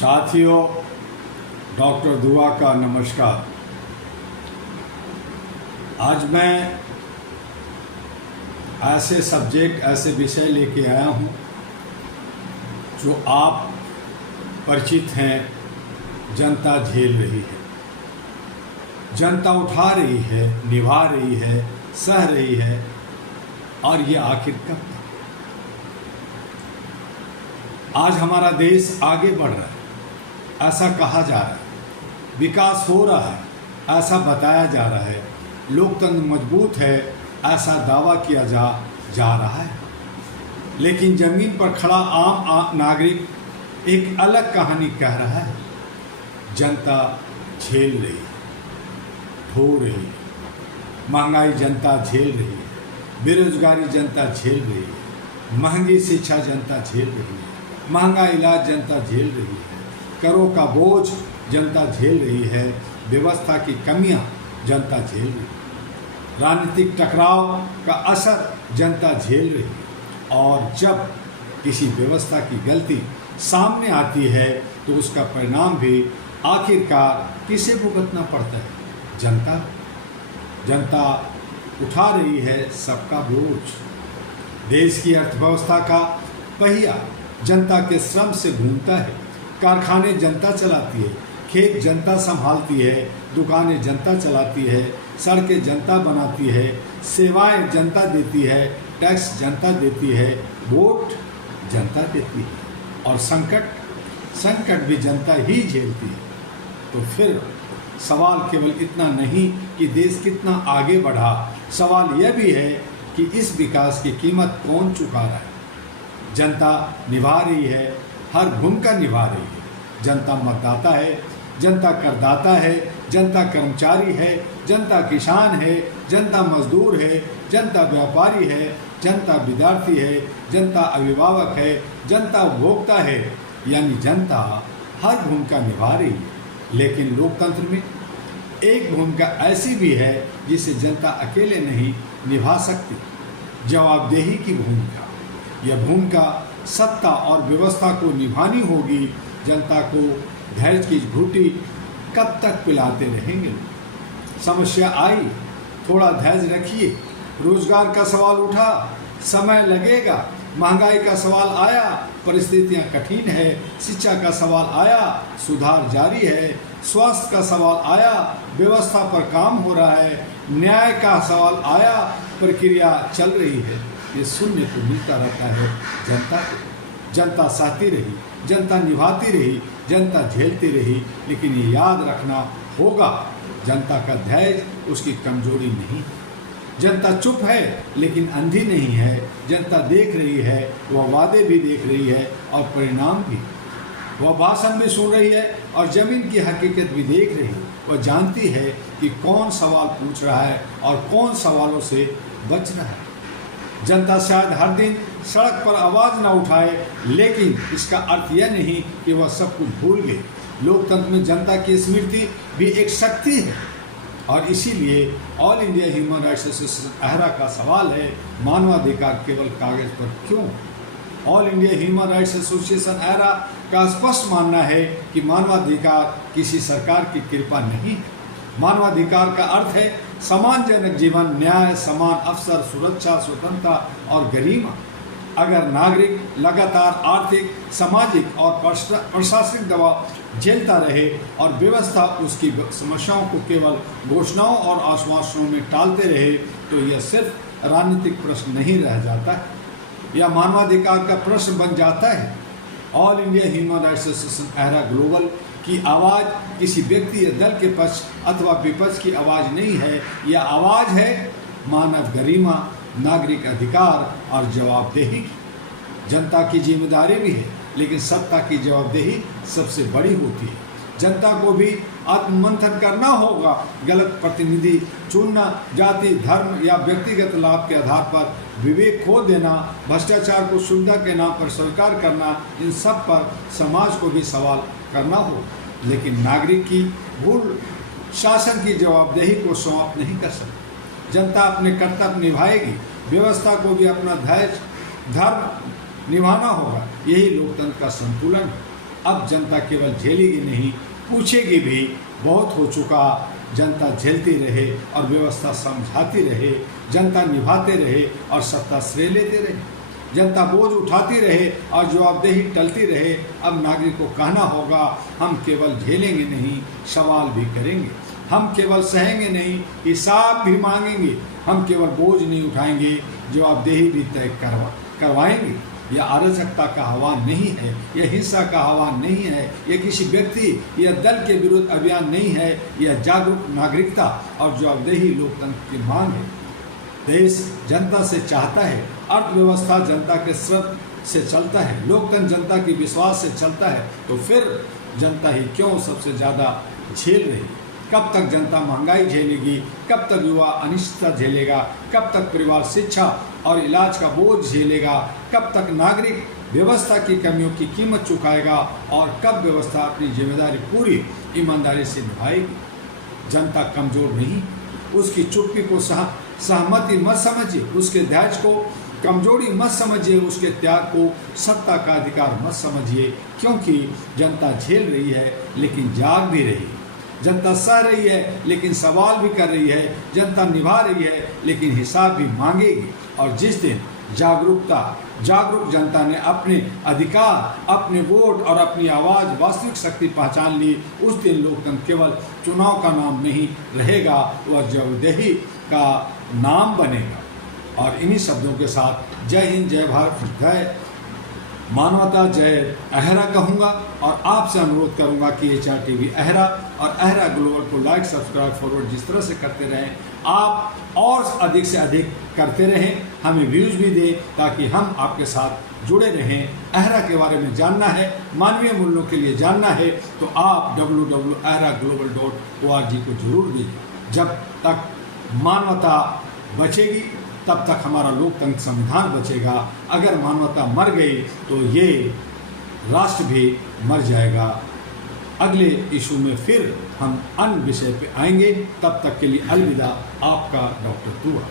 साथियों, डॉक्टर दुआ का नमस्कार। आज मैं ऐसे विषय लेके आया हूँ जो आप परिचित हैं। जनता झेल रही है, जनता उठा रही है, निभा रही है, सह रही है, और ये आखिर कब तक? आज हमारा देश आगे बढ़ रहा है, ऐसा कहा जा रहा है, विकास हो रहा है, ऐसा बताया जा रहा है, लोकतंत्र मजबूत है, ऐसा दावा किया जा रहा है। लेकिन जमीन पर खड़ा आम नागरिक एक अलग कहानी कह रहा है। जनता झेल रही है, ढो रही है, महंगाई जनता झेल रही है, बेरोजगारी जनता झेल रही है, महंगी शिक्षा जनता झेल रही है, महंगा इलाज जनता झेल रही है, करों का बोझ जनता झेल रही है, व्यवस्था की कमियां जनता झेल रही है, राजनीतिक टकराव का असर जनता झेल रही है। और जब किसी व्यवस्था की गलती सामने आती है तो उसका परिणाम भी आखिरकार किसे भुगतना पड़ता है? जनता उठा रही है सबका बोझ। देश की अर्थव्यवस्था का पहिया जनता के श्रम से घूमता है। कारखाने जनता चलाती है, खेत जनता संभालती है, दुकानें जनता चलाती है, सड़कें जनता बनाती है, सेवाएं जनता देती है, टैक्स जनता देती है, वोट जनता देती है, और संकट भी जनता ही झेलती है। तो फिर सवाल केवल इतना नहीं कि देश कितना आगे बढ़ा, सवाल यह भी है कि इस विकास की कीमत कौन चुका रहा है? जनता निभा रही है, हर भूमिका निभा रही है। जनता मतदाता है, जनता करदाता है, जनता कर्मचारी है, जनता किसान है, जनता मजदूर है, जनता व्यापारी है, जनता विद्यार्थी है, जनता अभिभावक है, जनता उपभोक्ता है। यानी जनता हर भूमिका निभा रही है। लेकिन लोकतंत्र में एक भूमिका ऐसी भी है जिसे जनता अकेले नहीं निभा सकती, जवाबदेही की भूमिका। यह भूमिका सत्ता और व्यवस्था को निभानी होगी। जनता को धैर्य की घूंटी कब तक पिलाते रहेंगे? समस्या आई, थोड़ा धैर्य रखिए। रोजगार का सवाल उठा, समय लगेगा। महंगाई का सवाल आया, परिस्थितियां कठिन है। शिक्षा का सवाल आया, सुधार जारी है। स्वास्थ्य का सवाल आया, व्यवस्था पर काम हो रहा है। न्याय का सवाल आया, प्रक्रिया चल रही है। ये सुनने को मिलता रहता है जनता को। जनता सहती रही, जनता निभाती रही, जनता झेलती रही। लेकिन ये याद रखना होगा, जनता का धैर्य उसकी कमजोरी नहीं। जनता चुप है लेकिन अंधी नहीं है। जनता देख रही है, वह वादे भी देख रही है और परिणाम भी। वह भाषण भी सुन रही है और जमीन की हकीकत भी देख रही है। वह जानती है कि कौन सवाल पूछ रहा है और कौन सवालों से बच रहा है। जनता शायद हर दिन सड़क पर आवाज़ ना उठाए, लेकिन इसका अर्थ यह नहीं कि वह सब कुछ भूल गई। लोकतंत्र में जनता की स्मृति भी एक शक्ति है। और इसीलिए all India human rights association अहरा का सवाल है, मानवाधिकार केवल कागज पर क्यों? All India human rights association अहरा का स्पष्ट मानना है कि मानवाधिकार किसी सरकार की कृपा नहीं है। मानवाधिकार का अर्थ है सम्मानजनक जीवन, न्याय, समान अवसर, सुरक्षा, स्वतंत्रता और गरिमा। अगर नागरिक लगातार आर्थिक, सामाजिक और प्रशासनिक दबाव झेलता रहे और व्यवस्था उसकी समस्याओं को केवल घोषणाओं और आश्वासनों में टालते रहे, तो यह सिर्फ राजनीतिक प्रश्न नहीं रह जाता है, यह मानवाधिकार का प्रश्न बन जाता है। All India human rights association अहरा ग्लोबल की आवाज़ किसी व्यक्ति या दल के पक्ष अथवा विपक्ष की आवाज़ नहीं है। यह आवाज़ है मानव गरिमा, नागरिक अधिकार और जवाबदेही की। जनता की जिम्मेदारी भी है, लेकिन सत्ता की जवाबदेही सबसे बड़ी होती है। जनता को भी आत्ममंथन करना होगा। गलत प्रतिनिधि चुनना, जाति, धर्म या व्यक्तिगत लाभ के आधार पर विवेक खो देना, भ्रष्टाचार को सुविधा के नाम पर स्वीकार करना, इन सब पर समाज को भी सवाल करना हो। लेकिन नागरिक की भूल शासन की जवाबदेही को समाप्त नहीं कर सकती। जनता अपने कर्तव्य निभाएगी, व्यवस्था को भी अपना धर्म निभाना होगा। यही लोकतंत्र का संतुलन है। अब जनता केवल झेलेगी नहीं, पूछेगी भी। बहुत हो चुका, जनता झेलती रहे और व्यवस्था समझाती रहे, जनता निभाते रहे और सत्ता श्रेय लेते रहे, जनता बोझ उठाती रहे और जवाबदेही टलती रहे। अब नागरिक को कहना होगा, हम केवल झेलेंगे नहीं, सवाल भी करेंगे। हम केवल सहेंगे नहीं, हिसाब भी मांगेंगे। हम केवल बोझ नहीं उठाएंगे, जवाबदेही भी तय करवाएंगे। यह अराजकता का आह्वान नहीं है, यह हिंसा का आह्वान नहीं है, यह किसी व्यक्ति या दल के विरुद्ध अभियान नहीं है। यह जागरूक नागरिकता और जवाबदेही लोकतंत्र की मांग है। देश जनता से चाहता है, अर्थव्यवस्था जनता के श्रम से चलता है, लोकतंत्र जनता की विश्वास से चलता है। तो फिर जनता ही क्यों सबसे ज़्यादा झेल रही? कब तक जनता महंगाई झेलेगी? कब तक युवा अनिश्चितता झेलेगा? कब तक परिवार शिक्षा और इलाज का बोझ झेलेगा? कब तक नागरिक व्यवस्था की कमियों की कीमत चुकाएगा? और कब व्यवस्था अपनी जिम्मेदारी पूरी ईमानदारी से निभाएगी? जनता कमजोर नहीं, उसकी चुप्पी को सहमति मत समझिए, उसके धैर्य को कमजोरी मत समझिए, उसके त्याग को सत्ता का अधिकार मत समझिए। क्योंकि जनता झेल रही है लेकिन जाग भी रही है, जनता सह रही है लेकिन सवाल भी कर रही है, जनता निभा रही है लेकिन हिसाब भी मांगेगी। और जिस दिन जागरूक जनता ने अपने अधिकार, अपने वोट और अपनी आवाज़, वास्तविक शक्ति पहचान ली, उस दिन लोकतंत्र केवल चुनाव का नाम नहीं रहेगा, वह जवाबदेही का नाम बनेगा। और इन्हीं शब्दों के साथ जय हिंद, जय भारत, जय मानवता, जय अहरा कहूँगा। और आपसे अनुरोध करूँगा कि HRTV अहरा और अहरा ग्लोबल को लाइक, सब्सक्राइब, फॉरवर्ड जिस तरह से करते रहें, आप और अधिक से अधिक करते रहें, हमें व्यूज़ भी दें ताकि हम आपके साथ जुड़े रहें। अहरा के बारे में जानना है, मानवीय मूल्यों के लिए जानना है, तो आप www.ahraglobal.org को जरूर दीजिए। जब तक मानवता बचेगी तब तक हमारा लोकतंत्र संविधान बचेगा। अगर मानवता मर गई तो ये राष्ट्र भी मर जाएगा। अगले इशू में फिर हम अन्य विषय पे आएंगे। तब तक के लिए अलविदा, आपका डॉक्टर तुआ।